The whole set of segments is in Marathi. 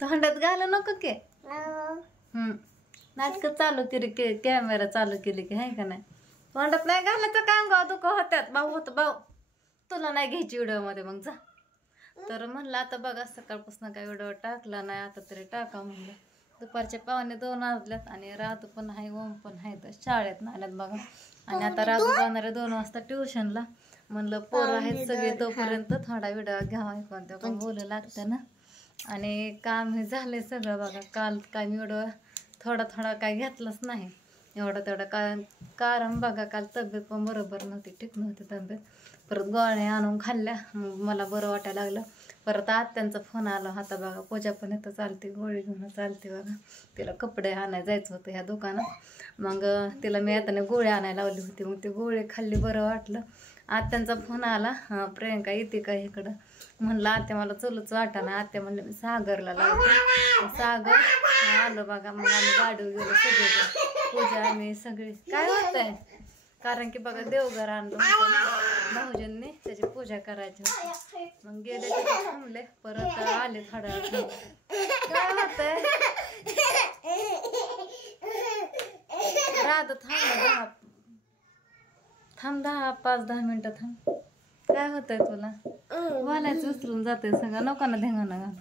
तोंडात घालू नको की. नाटक चालू केली की कॅमेरा चालू केली की हाय का नाही. तोंडात नाही घालत तर काय गाव दुख होत्यात. भाऊ होत भाऊ तुला नाही घ्यायची व्हिडिओ मध्ये मग जा. तर म्हणलं आता बघा सकाळपासून काय व्हिडिओ टाकला नाही आता तरी टाका म्हणलं. दुपारचे 1:45 वाजल्यात आणि राधू पण आहे ओम पण आहे तर शाळेत नाल्यात बघा. आणि आता राधू जाणार आहे 2 वाजता ट्युशनला. म्हणलं पोरं आहेत सगळे तोपर्यंत थोडा व्हिडिओ घ्यावा कोणत्या पण बोलू लागतं ना. आणि काम हे झालंय सगळं बघा. काल काय मी व्हिडिओ थोडा काय घेतलाच नाही एवढं तेवढं कारण बघा काल तब्येत पण बरोबर नव्हती ठीक नव्हती तब्येत. परत गोळ्या आणून खाल्ल्या मग मला बरं वाटायला लागलं. परत आत्यांचा फोन आला होता बघा. पूजा पण इथं चालते गोळी घेऊन चालते बघा. तिला कपडे आणायला जायचं होतं ह्या दुकानात. मग तिला मी येताना गोळी आणायला लावली होती. मग ती गोळी खाल्ली बरं वाटलं. आत्यांचा फोन आला प्रियंका येते का इकडं. म्हणलं आत्या मला चलूच वाटा ना. आत्या म्हणलं मी सागरला लावते. सागर आलं बघा. मग आम्ही गाडीवर गेलो सगळे पूजा आम्ही सगळी. काय होतंय कारण की बघा देवघर आणलं भाऊजींनी त्याची पूजा करायची होती. मग गेले तिथे थांबले परत आले थोड्या वेळ. काय होतंय राहत थांब 5-10 मिनिटं थांब. काय होतंय तुला बोलायचं उचलून जाते सगळं नको ना धिंगाणा घाल.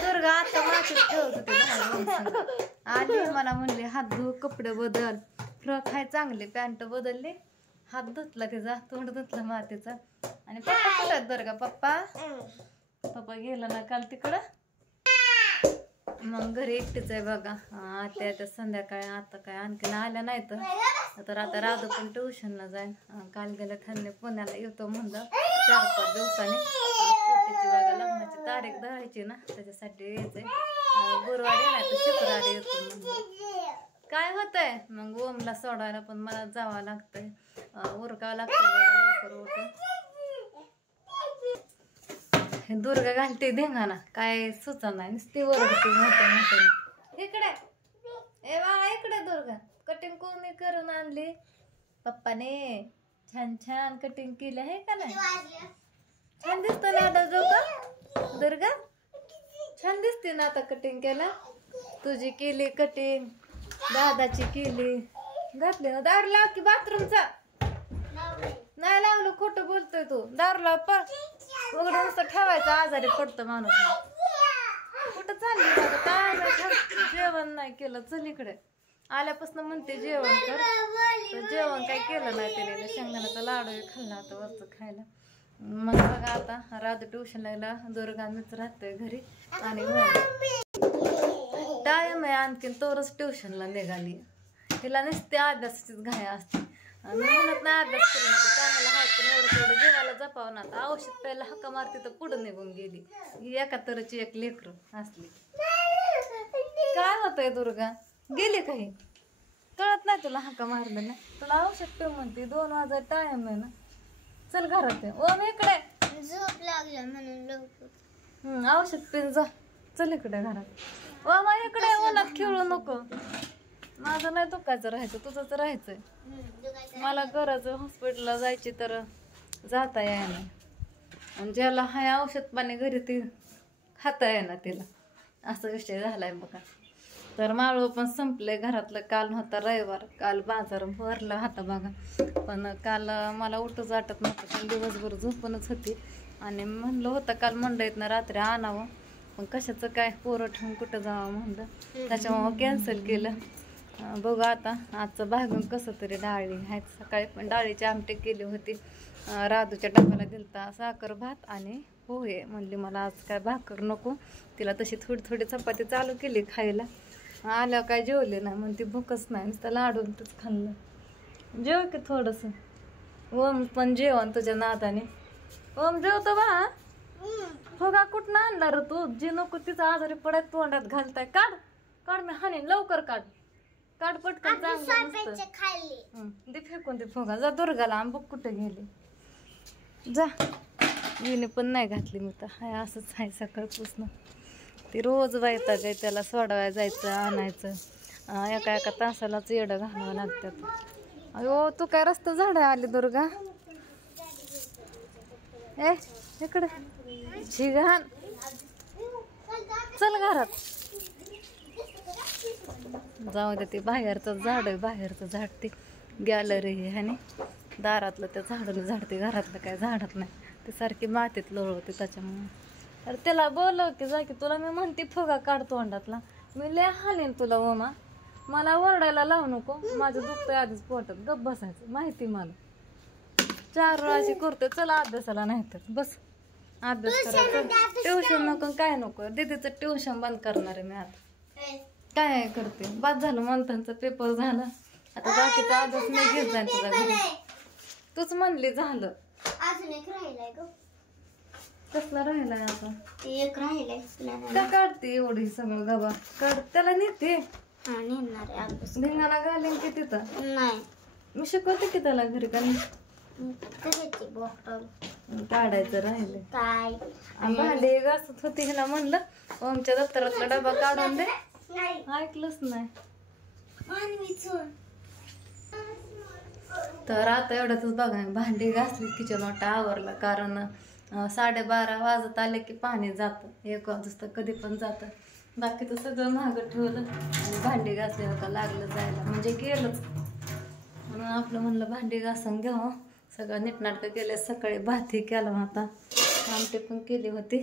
दुर्गा आता मातीत ठेवत होते आली मला म्हणले हात धु कपडे बदल फ्रॉक हाय चांगले पॅन्ट बदलले हात धुतला तिचा तोंड धुतला मातीचा. आणि पप्पा कुठं दुर्गा पप्पा गेला ना काल तिकडं. मग घरी एकटीच आहे बघा. त्या संध्याकाळी आता काय आणखीन आल्या नाही तर आता राधू पण ट्युशनला जाईल. काल गेल्या त्यांनी पुण्याला येतो म्हणलं 4-5 दिवसांनी. छोटीची बघा लग्नाची तारीख धरायची ना त्याच्यासाठी यायचंय. गुरुवारी नाही तर शुक्रवारी येतो म्हणलं. काय होतंय मग ओमला सोडायला पण मला जावं लागतंय उरकावं लागतंय बघा लवकर उठून. हे दुर्गा घालते धिंगाणा काय सुचा नाही नुसती ओरडते मोठ्या. इकडे ए बाळा इकडे दुर्गा कटिंग कोणी करून आणली पप्पाने. छान कटिंग केली आहे का नाही. छान दिसतो ना आता दुर्गा छान दिसते ना आता कटिंग केला. तुझी केली कटिंग दादाची केली घातली ना. दार लाव की बाथरूमचा. नाही लावलं खोटं बोलतोय तू. दार लाव पण उघडं नुसतं ठेवायचं आजारी पडतो माणूस. कुठं चालली काय जेवण नाही केलं चल इकडे. आल्यापासून म्हणते जेवण कर तर जेवण काय केलं नाही त्याने. शेंगदाण्याचा लाडू खाल्ला होता वरचं खायला. मग बघा आता राधू ट्युशनला गेला दुर्गा मीच राहतोय घरी. आणि टाइम आहे आणखीन तोरच ट्युशनला निघाली. तिला नुसते अभ्यासाचीच घाई असते. मी म्हणत नाही अभ्यास करू नका चांगला आहे पण एवढं तेवढं जेवायला जपावं ना. आता औषध प्यायला हक्का मारते तर पुढं निघून गेली. ही एका तरची एक लेकरू असली. काय होतंय दुर्गा गेली काही कळत नाही तुला हक्का मारलं ना. तुला औषध पेव म्हणते 2 वाजा टाइम आहे ना. चल घरात ओम इकडे झोप लागलं म्हणून लवकर औषध पेन जा. चल इकडे घरात ओम इकडे उन्हात खेळू नको. माझं नाही दुखायचं राहायचं तुझंच राहायचंय. मला करायचं हॉस्पिटलला जायची तर जाता येईना. आणि ज्याला हाय औषध पाणी घरी ते खाता येईना तिला असा विषय झालाय बघा. तर माळव पण संपले घरातलं. काल होता रविवार काल बाजार भरला होता बघा. पण काल मला उठूच वाटत नव्हतं पण दिवसभर झोपूनच होती. आणि म्हणलं होतं काल मंडईतनं रात्री आणावं पण कशाचं काय पोरं ठेवून कुठं जावं म्हणलं त्याच्यामुळं कॅन्सल केलं. बघू आता आजचं भागून कसं तरी डाळी आहेत. सकाळी पण डाळीची आमटी केली होती. राधूच्या डब्याला दिलता साखर भात आणि पोहे. म्हणली मला आज काय भाकर नको. तिला तशी थोडी चपाती चालू केली खायला. आल्यावर काय जेवले नाही म्हणते भूकच नाही नुसतं लाडून तूच खाल्लं. जेव की थोडंसं. ओम पण जेवण तुझ्या नादाने. ओम जेवतो बा. हो का कुठं आणणार तू जी नको तिचं आजारी पडायत तोंडात घालताय. काढ मी हानी लवकर काढ पटकन चांगलं दे फेकून दे फोगा. जा दुर्गाला आंबक कुठं गेले जा. हिने पण नाही घातली मी तर हाय असंच आहे सकाळपासून. ती रोज वैताग आहे त्याला सोडवायला जायचं आणायचं. एका तासालाच येडं घालावं लागतात. अयो तू काय रस्ता झाड आली दुर्गा. इकडे झिघाण चल घरात. जाऊ दे, ते बाहेरचं झाड आहे, बाहेरचं झाड ते गॅलरी आहे ह्याने दारातलं त्या झाडाला झाडते, घरातलं काय झाडत नाही. ते सारखी मातीत लोळवते त्याच्यामुळे. अरे त्याला बोलव की जा की, तुला मी म्हणते फुगा काढ तोंडातला. मी लय हाणीन तुला ओमा, मला ओरडायला लावू नको. माझं दुखतंय आधीच पोटात, गप बसायचं माहिती मला. 4 वेळाची करतोय. चला अभ्यासाला नाही तर बस अभ्यास करायचा. ट्युशन नको काय नको. दीदीचं ट्युशन बंद करणार आहे मी आता. काय करते, बाद झालं मंथनचा पेपर झाला. आता बाकीचा अभ्यास मी घेत जाईन तुझ्या घरी. तूच म्हणली झालं. अजून एक राहिलाय ग. कसला राहिलाय आता? एक राहिलाय. त्या काढते एवढी सगळं गबा काढ, त्याला नेते. नेणार आहे अभ्यास. धिंगाणा घालीन की तिथं. नाही मी शिकवते की त्याला घरी का नाही. करायची बॉटल काढायचं राहिले. काय भांडे घासत होती, हिला म्हणलं ओमच्या दप्तरातला डबा काढून दे. नाही ऐकलंच नाही. मानवीचं. तर आता एवढ्यातच बघा भांडी घासली, किचन वाटा आवरला. कारण 12:30 वाजत आले की पाणी जातं. 1 वाजता कधी पण जातं. बाकीचं सगळं महागं ठेवलं आणि भांडी घासली का लागलं जायला, म्हणजे गेलंच. म्हणून आपलं म्हणलं भांडी घासून घ्यावं. सगळं नीटनाटकं केलं. सकाळी भातही केला होता, आमटी पण केली होती.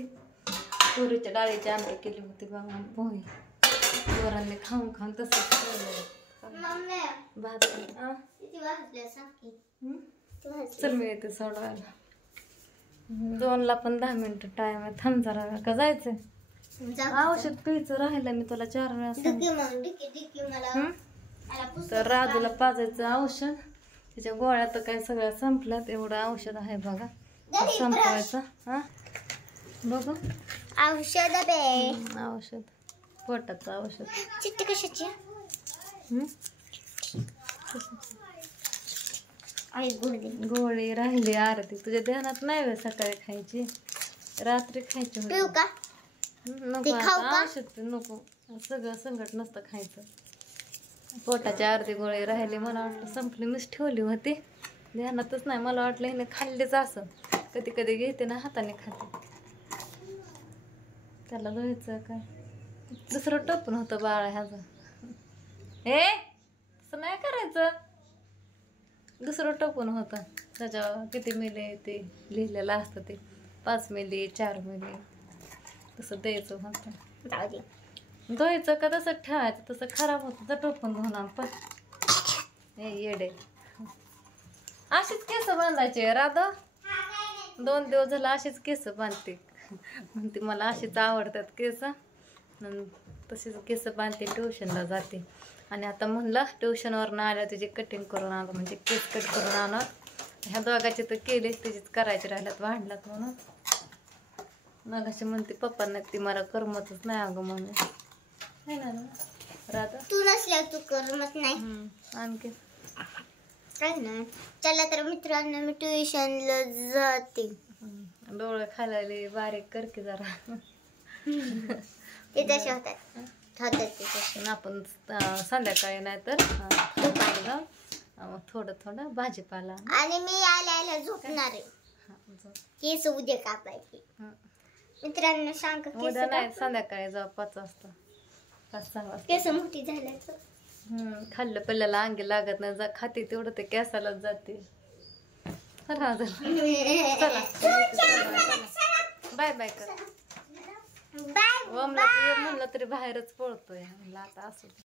तुरीच्या डाळीची आमटी केली होती बघा. पोहे पोरांनी खाऊन खाऊन तसंच भात. चल मी येते सोडवायला. 2ला पण 10 मिनिटं टाइम आहे. थांब जरा का जायचंय. औषध प्यायचं राहिलं मी तुला 4 वेळा सांगितलं. तर राजूला पाजायचं औषध. त्याच्या गोळ्या तर काय सगळ्या संपल्यात. एवढं औषध आहे बघा, संपवायचं. हा बघू औषध औषध पोटाचं औषध. चिट्टी कशाची? गोळी राहिली अर्धी. तुझ्या ध्यानात नाही वे सकाळी खायची, रात्री खायची होती. नको आता औषध नको, सगळं संकट नसतं खायचं. पोटाची अर्धी गोळी राहिली. मला वाटलं संपली, मीच ठेवली होती, ध्यानातच नाही. मला वाटलं हिने खाल्लीच असं. कधी कधी घेते ना हाताने खाते. त्याला लोहायचं काय दुसरं टोपण होतं बाळा ह्याचं. तसं नाही करायचं. दुसरं टोपण होतं, त्याच्यावर किती मिली ते लिहिलेलं असतं. ते 5 मिली 4 मिली तसं द्यायचं होतं. धुवायचं का तसं ठेवायचं, तसं खराब होतं तर टोपण धुवून. पण येडे अशीच केस बांधायचे. राधा 2 दिवस झालं अशीच केस बांधते. म्हणते मला अशीच आवडतात केस, तशीच केस बांधते. ट्युशनला जाते. आणि आता म्हणलं ट्युशनवरनं आल्या तुझी कटिंग करून आणलं, म्हणजे केस कट करून आणत. ह्या दोघाची तर केलीच, तिचीच करायची राहिल्यात, वाढल्यात म्हणून. मग अशी म्हणते पप्पांना ती मला करमतच नाही अगं म्हणून. नाही ना राधा, तू नसल्या तू करमत नाही. आणखी काय नाही. चला तर मित्रांनो, मी ट्युशनला जाते. डोळे खायला बारीक कर की जरा. ते तसे होतात आपण संध्याकाळी नाही तर दुपारी जाऊन थोडं थोडं भाजीपाला. आणि मी आल्या झोपणार आहे. केस उद्या कापायचे. मित्रांनो सांग, उद्या नाही संध्याकाळी जाऊ 5 वाजता 5-6 वाजता. केस मोठी झाल्याचं खाल्लं पिल्ल्याला अंगी लागत नाही. जा खाते तेवढं ते केसालाच जाते. चला बाय बाय कर. बाय. म्हणलं तरी बाहेरच पळतोय. म्हणलं आता असं